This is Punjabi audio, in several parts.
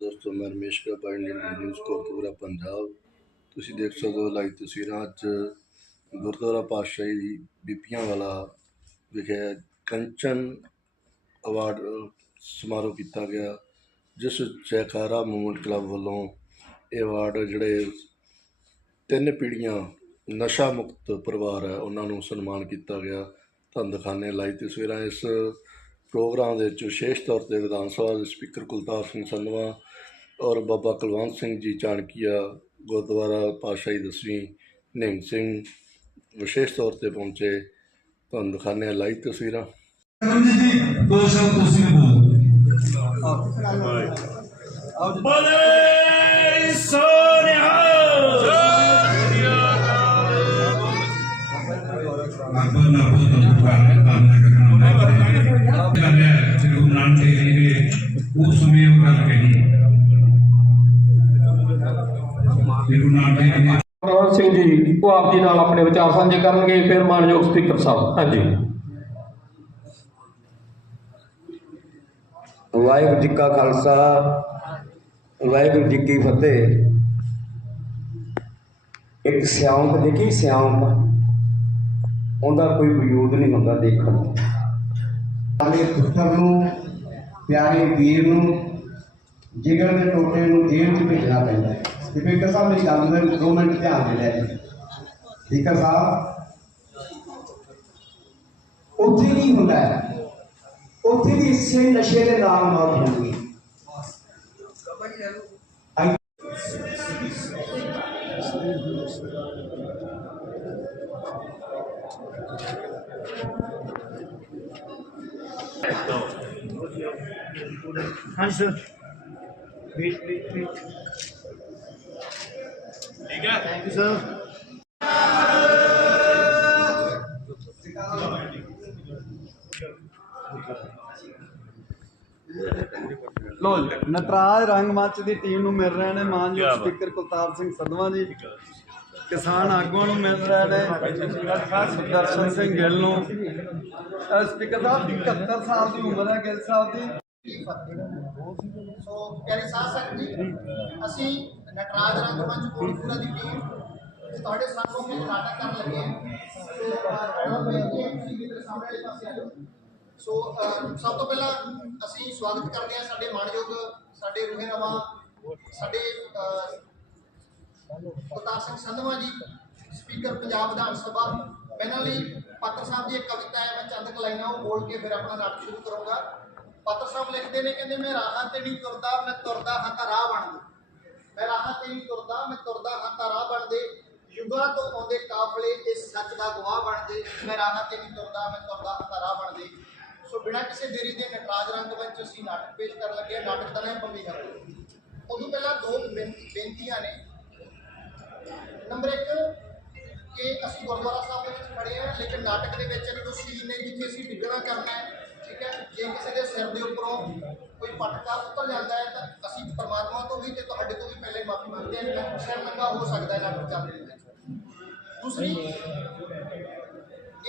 ਦੋਸਤੋ, ਮੈਂ ਰਮੇਸ਼ ਕਪਾਈ ਇੰਡੀਅਨ ਨਿਊਜ਼ ਕੋਟਪੂਰਾ ਪੰਜਾਬ। ਤੁਸੀਂ ਦੇਖ ਸਕਦੇ ਹੋ, ਲਾਈਵ ਤਸਵੀਰਾਂ। ਅੱਜ ਗੁਰਦੁਆਰਾ ਪਾਤਸ਼ਾਹੀ ਬੀਪੀਆਂ ਵਾਲਾ ਵਿਖੇ ਕੰਚਨ ਅਵਾਰਡ ਸਮਾਰੋਹ ਕੀਤਾ ਗਿਆ, ਜਿਸ ਜੈਕਾਰਾ ਮੂਵਮੈਂਟ ਕਲੱਬ ਵੱਲੋਂ ਇਹ ਅਵਾਰਡ ਜਿਹੜੇ ਤਿੰਨ ਪੀੜ੍ਹੀਆਂ, ਨਸ਼ਾ ਮੁਕਤ ਪਰਿਵਾਰ ਹੈ, ਉਹਨਾਂ ਨੂੰ ਸਨਮਾਨ ਕੀਤਾ ਗਿਆ। ਤੁਹਾਨੂੰ ਦਿਖਾਉਂਦੇ ਲਾਈਵ ਤਸਵੀਰਾਂ। ਇਸ ਪ੍ਰੋਗਰਾਮ ਦੇ ਵਿੱਚ ਵਿਸ਼ੇਸ਼ ਤੌਰ ਤੇ ਵਿਧਾਨ ਸਭਾ ਦੇ ਸਪੀਕਰ ਕੁਲਤਾਰ ਸਿੰਘ ਸੰਧਵਾ ਔਰ ਬਾਬਾ ਕੁਲਵੰਤ ਸਿੰਘ ਜੀ ਚਾਣਕੀਆ ਗੁਰਦੁਆਰਾ ਪਾਤਸ਼ਾਹੀ ਦਸਵੀਂ ਨਿਹੰਗ ਸਿੰਘ ਵਿਸ਼ੇਸ਼ ਤੌਰ ਤੇ ਪਹੁੰਚੇ ਤੁਹਾਨੂੰ ਦਿਖਾਉਂਦੇ ਹਾਂ ਲਾਈਵ ਤਸਵੀਰਾਂ ਰਣਜੀਤ ਜੀ ਦੋ ਸ਼ਬਦ ਤੁਸੀਂ ਵੀ ਬੋਲੋ ਬੋਲੇ ਸੋਨਿਹਾ ਆਪਾਂ ਨਾ ਪ੍ਰਵਨ ਸਿੰਘ ਜੀ ਉਹ ਆਪ ਜੀ ਨਾਲ ਆਪਣੇ ਵਿਚਾਰ ਸਾਂਝੇ ਕਰਨਗੇ ਫਿਰ ਮਾਨਯੋਗ ਸਪੀਕਰ ਸਾਹਿਬ। ਹਾਂਜੀ। ਵਾਹਿਗੁਰੂ ਜੀ ਕਾ ਖਾਲਸਾ ਵਾਹਿਗੁਰੂ ਜੀ ਕੀ ਫਤਿਹ। ਇੱਕ ਸਿਆਣਪ ਦੇਖੀ ਸਿਆਣਪ ਉਹਦਾ ਕੋਈ ਵਜੂਦ ਨਹੀਂ ਹੁੰਦਾ ਦੇਖਣ ਨੂੰ। ਸਾਡੇ ਪੁੱਤਰ ਨੂੰ ਪਿਆਰੇ ਵੀਰ ਨੂੰ ਜਿਗਰ ਦੇ ਟੋਟੇ ਨੂੰ ਜੇਲ੍ਹ 'ਚ ਭੇਜਣਾ ਪੈਂਦਾ ਹੈ। ਸਪੀਕਰ ਸਾਹਿਬ, ਮੇਰੀ ਗੱਲ ਨੂੰ ਦੋ ਮਿੰਟ ਧਿਆਨ ਦੇ ਲੈ ਜੀ। ਸਪੀਕਰ ਸਾਹਿਬ, ਉੱਥੇ ਨਹੀਂ ਹੁੰਦਾ ਉੱਥੇ ਵੀ ਇਸੇ ਨਸ਼ੇ ਦੇ ਨਾਲ ਮੌਤ ਹੁੰਦੀ ਹਾਂਜੀ ਸਰ ਵੇਟ ਵੇਟ ਵੇਟ ਠੀਕ ਹੈ? ਥੈਂਕ ਯੂ ਸਰ ਲੋ ਜੀ ਨਟਰਾਜ ਰੰਗਮੰਚ ਦੀ ਟੀਮ ਨੂੰ ਮਿਲ ਰਹੇ ਨੇ ਮਾਨਯੋਗ ਸਪੀਕਰ ਕੁਲਤਾਰ ਸਿੰਘ ਸੰਧਵਾ ਜੀ। ਕਿਸਾਨ ਆਗੂਆਂ ਨੂੰ ਮਿਲ ਰਹੇ ਨੇ ਦਰਸ਼ਨ ਸਿੰਘ ਗਿੱਲ ਨੂੰ। ਸਪੀਕਰ ਸਾਹਿਬ ਦੀ 71 ਸਾਲ ਦੀ ਉਮਰ ਹੈ ਗਿੱਲ ਸਾਹਿਬ ਦੀ। ਸੋ ਪਿਆਰੇ ਸਾਥ ਸੰਗਤ ਜੀ ਅਸੀਂ ਨਟਰਾਜ ਰੰਗਮੰਚ ਕੋਟਪੂਰਾ ਦੀ ਟੀਮ ਤੁਹਾਡੇ ਸਾਹਮਣੇ ਨਾਟਕ ਕਰਨ ਲੱਗੇ ਹੈ ਸੋ ਸਭ ਤੋਂ ਪਹਿਲਾਂ ਅਸੀਂ ਸਵਾਗਤ ਕਰਦੇ ਹਾਂ ਸਾਡੇ ਮਾਣਯੋਗ ਸਾਡੇ ਰੂਹੇ ਸਾਡੇ ਅਹ, ਸਿੰਘ ਸੰਧਵਾ ਜੀ ਸਪੀਕਰ ਪੰਜਾਬ ਵਿਧਾਨ ਸਭਾ। ਪਹਿਲਾਂ ਲਈ ਪਾਤਰ ਸਾਹਿਬ ਦੀ ਇੱਕ ਕਵਿਤਾ ਹੈ ਮੈਂ ਚੰਦ ਕੁ ਉਹ ਬੋਲ ਕੇ ਫਿਰ ਆਪਣਾ ਨਾਟਕ ਸ਼ੁਰੂ ਕਰੂੰਗਾ। ਪਾਤਰ ਸਾਹਿਬ ਲਿਖਦੇ ਨੇ ਕਹਿੰਦੇ ਮੈਂ ਰਾਹਾਂ ਤੇ ਨਹੀਂ ਤੁਰਦਾ ਮੈਂ ਤੁਰਦਾ ਹਾਂ ਤਾਂ ਰਾਹ ਬਣਦੇ ਮੈਂ ਰਾਹਾਂ ਤੇ ਨਹੀਂ ਤੁਰਦਾ, ਮੈਂ ਤੁਰਦਾ ਹਾਂ ਤਾਂ ਰਾਹ ਬਣਦੇ। ਯੁਗਾਂ ਤੋਂ ਆਉਂਦੇ ਕਾਫਲੇ ਇਸ ਸੱਚ ਦਾ ਗਵਾਹ ਬਣਦੇ। ਮੈਂ ਰਾਹਾਂ ਤੇ ਨਹੀਂ ਤੁਰਦਾ, ਮੈਂ ਤੁਰਦਾ ਹਾਂ ਤਾਂ ਰਾਹ ਬਣਦੇ। ਸੋ ਬਿਨਾਂ ਕਿਸੇ ਦੇਰੀ ਦੇ ਨਟਰਾਜ ਰੰਗ ਵਿੱਚ ਅਸੀਂ ਨਾਟਕ ਪੇਸ਼ ਕਰਨ ਲੱਗੇ ਹਾਂ। ਨਾਟਕ ਦਾ ਨਾਮ ਬੰਬੀ ਹੈ ਉਦੋਂ ਪਹਿਲਾਂ ਦੋ ਬੇਨਤੀਆਂ ਨੇ। ਨੰਬਰ 1 ਕਿ ਅਸੀਂ ਗੁਰਦੁਆਰਾ ਸਾਹਿਬ ਦੇ ਵਿੱਚ ਖੜੇ ਹਾਂ, ਲੇਕਿਨ ਨਾਟਕ ਦੇ ਵਿੱਚ ਇੱਕ ਦੋ ਸੀਨ ਨੇ ਜਿੱਥੇ ਅਸੀਂ ਵਿਗੜਾ ਕਰਨਾ ਹੈ ਠੀਕ ਹੈ? ਜੇ ਕਿਸੇ ਦੇ ਸਿਰ ਦੇ ਉੱਪਰੋਂ ਕੋਈ ਪਟਕਾ ਉੱਤਰ ਜਾਂਦਾ ਹੈ, ਤਾਂ ਅਸੀਂ ਪਰਮਾਤਮਾ ਤੋਂ ਵੀ ਤੇ ਤੁਹਾਡੇ ਤੋਂ ਵੀ ਪਹਿਲੇ ਮਾਫੀ ਮੰਗਦੇ ਹਾਂ ਸਿਰ ਨੰਗਾ ਹੋ ਸਕਦਾ ਹੈ ਨਾਟਕ ਚੱਲਦੇ ਵਿੱਚ। ਦੂਸਰੀ,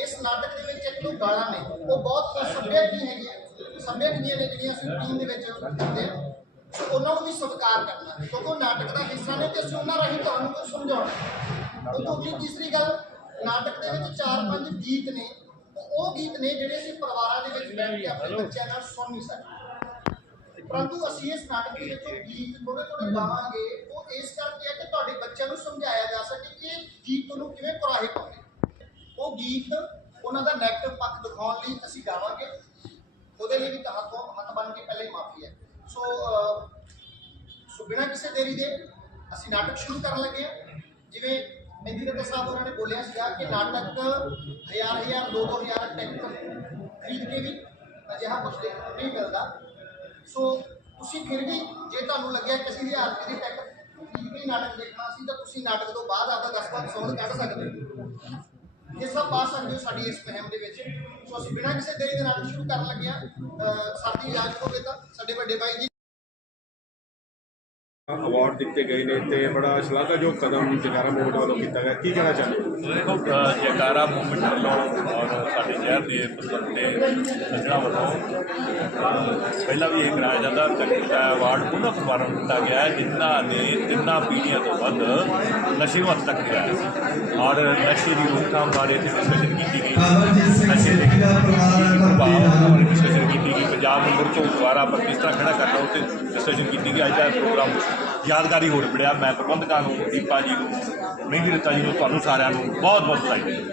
ਇਸ ਨਾਟਕ ਦੇ ਵਿੱਚ ਇੱਕ ਦੋ ਗਾਲਾਂ ਨੇ, ਉਹ ਬਹੁਤ ਸੱਭਿਅਕ ਨਹੀਂ ਹੈਗੀਆਂ ਸੱਭਿਅਕ ਨਹੀਂ ਨੇ ਜਿਹੜੀਆਂ ਅਸੀਂ ਟੀਮ ਦੇ ਵਿੱਚ ਕਰਦੇ ਹਾਂ। ਉਹਨਾਂ ਨੂੰ ਵੀ ਸਤਿਕਾਰ ਕਰਨਾ, ਕਿਉਂਕਿ ਉਹ ਨਾਟਕ ਦਾ ਹਿੱਸਾ ਨੇ ਤੇ ਅਸੀਂ ਉਹਨਾਂ ਰਾਹੀਂ ਤੁਹਾਨੂੰ ਕੁਝ ਸਮਝਾਉਣਾ। ਉਹ ਦੂਜੀ, ਤੀਸਰੀ ਗੱਲ, ਨਾਟਕ ਦੇ ਵਿੱਚ ਚਾਰ ਪੰਜ ਗੀਤ ਨੇ ਉਹ- ਗੀਤ ਨੇ ਜਿਹੜੇ ਅਸੀਂ ਪਰਿਵਾਰਾਂ ਦੇ ਵਿੱਚ ਬੈਠ ਕੇ ਆਪਣੇ ਬੱਚਿਆਂ ਨਾਲ ਸੁਣ ਨਹੀਂ ਸਕਦੇ। ਪਰੰਤੂ ਅਸੀਂ ਇਸ ਨਾਟਕ ਦੇ ਵਿੱਚ ਗੀਤ ਥੋੜੇ ਥੋੜੇ ਗਾਵਾਂਗੇ ਉਹ ਇਸ ਕਰਕੇ ਹੈ ਕਿ ਤੁਹਾਡੇ ਬੱਚਿਆਂ ਨੂੰ ਸਮਝਾਇਆ ਜਾ ਸਕੇ ਕਿ ਗੀਤ ਤੁਹਾਨੂੰ ਕਿਵੇਂ ਕੁਰਾਹੇ ਪਾਉਂਦੇ। ਉਹ ਗੀਤ ਉਹਨਾਂ ਦਾ ਨੈਗੇਟਿਵ ਪੱਖ ਦਿਖਾਉਣ ਲਈ ਅਸੀਂ ਗਾਵਾਂਗੇ। ਉਹਦੇ ਲਈ ਵੀ ਤਾਂ ਹੱਥੋਂ ਹੱਥ ਬਣ ਕੇ ਪਹਿਲੇ ਮਾਫੀ ਹੈ। ਸੋ ਸੋ ਬਿਨਾਂ ਕਿਸੇ ਦੇਰੀ ਦੇ ਅਸੀਂ ਨਾਟਕ ਸ਼ੁਰੂ ਕਰਨ ਲੱਗੇ ਹਾਂ। ਜਿਵੇਂ ਮਹਿੰਦੀ ਰੱਤਾ ਸਾਹਿਬ ਉਹਨਾਂ ਨੇ ਬੋਲਿਆ ਸੀਗਾ ਕਿ ਨਾਟਕ ਹਜ਼ਾਰ ਹਜ਼ਾਰ, ਦੋ ਦੋ ਹਜ਼ਾਰ ਖਰੀਦ ਕੇ ਵੀ ਅਜਿਹਾ ਕੁਝ ਦੇਖਣ ਨਹੀਂ ਮਿਲਦਾ। ਸੋ ਤੁਸੀਂ ਫਿਰ ਵੀ ਜੇ ਤੁਹਾਨੂੰ ਲੱਗਿਆ ਕਿਸੇ ਅਸੀਂ ਹਜ਼ਾਰ ਦੀ ਟਿਕਟ ਖਰੀਦ ਕੇ ਨਾਟਕ ਦੇਖਣਾ ਸੀ, ਤਾਂ ਤੁਸੀਂ ਨਾਟਕ ਤੋਂ ਬਾਅਦ ਆਪਦਾ 10 ਪੰਜ ਸੌ ਕੱਢ ਸਕਦੇ ਹੋ। ਇਹ ਸਭ ਪਾ ਸਕਦੇ ਹੋ ਸਾਡੀ ਇਸ ਮੁਹਿੰਮ ਦੇ ਵਿੱਚ। ਸੋ ਅਸੀਂ ਬਿਨਾਂ ਕਿਸੇ ਦੇਰੀ ਦੇ ਨਾਟਕ ਸ਼ੁਰੂ ਕਰਨ ਲੱਗੇ ਹਾਂ। ਅਹ ਸਾਡੀ ਇਜਾਜ਼ਤ ਹੋਵੇ ਤਾਂ ਸਾਡੇ ਵੱਡੇ ਭਾਈ ਜੀ ਅਵਾਰਡ ਦਿੱਤੇ ਗਏ ਨੇ ਤੇ ਬੜਾ ਸ਼ਲਾਘਾਯੋਗ ਕਦਮ ਜਗਾਰਾ ਮੂਵਮੈਂਟ ਵੱਲੋਂ ਕੀਤਾ ਗਿਆ। ਕੀ ਕਹਿਣਾ ਚਾਹੁੰਦੇ ਹੋ? ਦੇਖੋ ਜਗਾਰਾ ਜੈਕਾਰਾ ਮੂਵਮੈਂਟ ਵੱਲੋਂ, ਔਰ ਸਾਡੇ ਸ਼ਹਿਰ ਦੇ ਪਸੰਦੇ ਸੱਜਣਾ ਵੱਲੋਂ ਪਹਿਲਾਂ ਵੀ ਇਹ ਕਰਾਇਆ ਜਾਂਦਾ ਕਿ ਅਵਾਰਡ ਉਹਨਾਂ ਅਖਬਾਰਾਂ ਨੂੰ ਦਿੱਤਾ ਗਿਆ ਹੈ ਜਿਨ੍ਹਾਂ ਨੇ ਤਿੰਨਾਂ ਪੀੜ੍ਹੀਆਂ ਤੋਂ ਵੱਧ ਨਸ਼ੇ ਨੂੰ ਹੱਦ ਤੱਕ ਲਿਆਇਆ ਸੀ ਔਰ ਨਸ਼ੇ ਦੀ ਰੋਕਥਾਮ ਬਾਰੇ ਤੇ ਡਿਸਕਸ਼ਨ ਕੀਤੀ ਗਈ। ਨਸ਼ੇ ਦੇ ਪ੍ਰਭਾਵ ਬਾਰੇ ਡਿਸਕਸ਼ਨ ਕੀਤੀ ਗਈ। ਪੰਜਾਬ ਨੂੰ ਮੁੜ ਤੋਂ ਦੁਬਾਰਾ ਆਪਾਂ ਕਿਸ ਤਰ੍ਹਾਂ ਖੜਾ ਕਰਨਾ ਉੱਤੇ ਡਿਸਕਸ਼ਨ ਕੀਤੀ ਗਈ। ਅੱਜ ਦਾ ਪ੍ਰੋਗਰਾਮ ਯਾਦਗਾਰੀ ਹੋਰ ਰਿਹਾ ਮੈਂ ਪ੍ਰਬੰਧਕਾਂ ਨੂੰ, ਦੀਪਾ ਜੀ ਨੂੰ, ਮਹਿੰਦੀ ਰੱਤਾ ਜੀ ਨੂੰ, ਤੁਹਾਨੂੰ ਸਾਰਿਆਂ ਨੂੰ ਬਹੁਤ ਬਹੁਤ ਵਧਾਈ